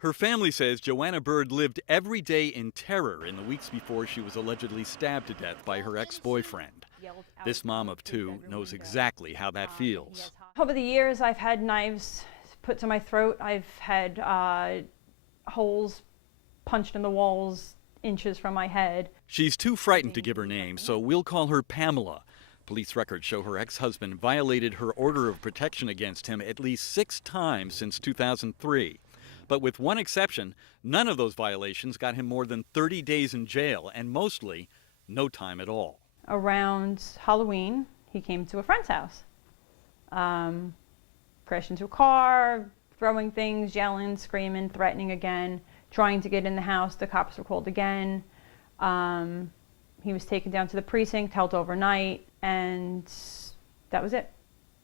Her family says Joanna Bird lived every day in terror in the weeks before she was allegedly stabbed to death by her ex-boyfriend. This mom of two knows exactly how that feels. Over the years, I've had knives put to my throat. I've had holes punched in the walls inches from my head. She's too frightened to give her name, so we'll call her Pamela. Police records show her ex-husband violated her order of protection against him at least 6 times since 2003. But with one exception, none of those violations got him more than 30 days in jail, and mostly no time at all. Around Halloween, he came to a friend's house. Crashed into a car, throwing things, yelling, screaming, threatening again, trying to get in the house. The cops were called again. He was taken down to the precinct, held overnight, and that was it.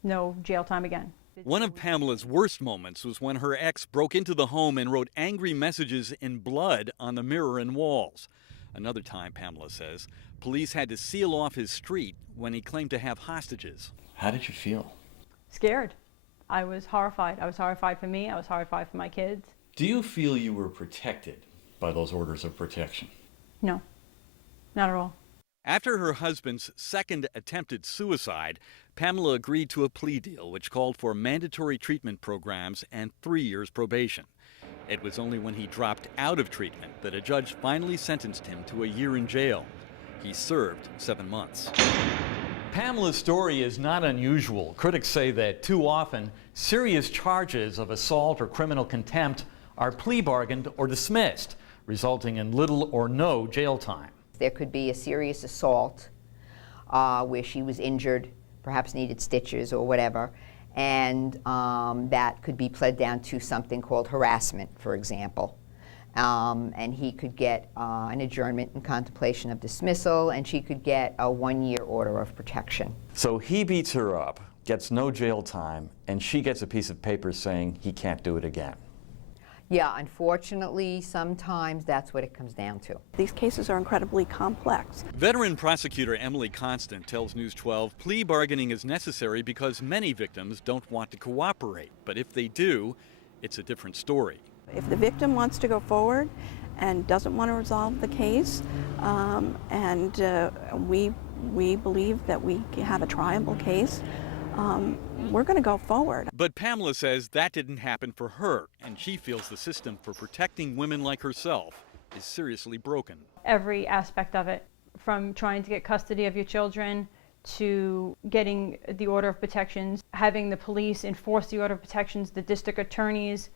No jail time again. One of Pamela's worst moments was when her ex broke into the home and wrote angry messages in blood on the mirror and walls. Another time, Pamela says, police had to seal off his street when he claimed to have hostages. How did you feel? Scared. I was horrified. I was horrified for me. I was horrified for my kids. Do you feel you were protected by those orders of protection? No, not at all. After her husband's second attempted suicide, Pamela agreed to a plea deal which called for mandatory treatment programs and 3 years probation. It was only when he dropped out of treatment that a judge finally sentenced him to a year in jail. He served 7 months. Pamela's story is not unusual. Critics say that too often, serious charges of assault or criminal contempt are plea bargained or dismissed, resulting in little or no jail time. There could be a serious assault where she was injured, perhaps needed stitches or whatever, and that could be pled down to something called harassment, for example. And he could get an adjournment in contemplation of dismissal, and she could get a 1-year order of protection. So he beats her up, gets no jail time, and she gets a piece of paper saying he can't do it again. Yeah, unfortunately, sometimes that's what it comes down to. These cases are incredibly complex. Veteran prosecutor Emily Constant tells News 12 plea bargaining is necessary because many victims don't want to cooperate. But if they do, it's a different story. If the victim wants to go forward and doesn't want to resolve the case, we believe that we have a triable case, we're going to go forward. But Pamela says that didn't happen for her, and she feels the system for protecting women like herself is seriously broken. Every aspect of it, from trying to get custody of your children to getting the order of protections, having the police enforce the order of protections, the district attorneys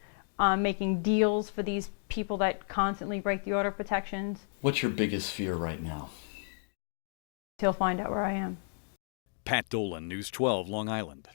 making deals for these people that constantly break the order of protections. What's your biggest fear right now? He'll find out where I am. Pat Dolan, News 12, Long Island.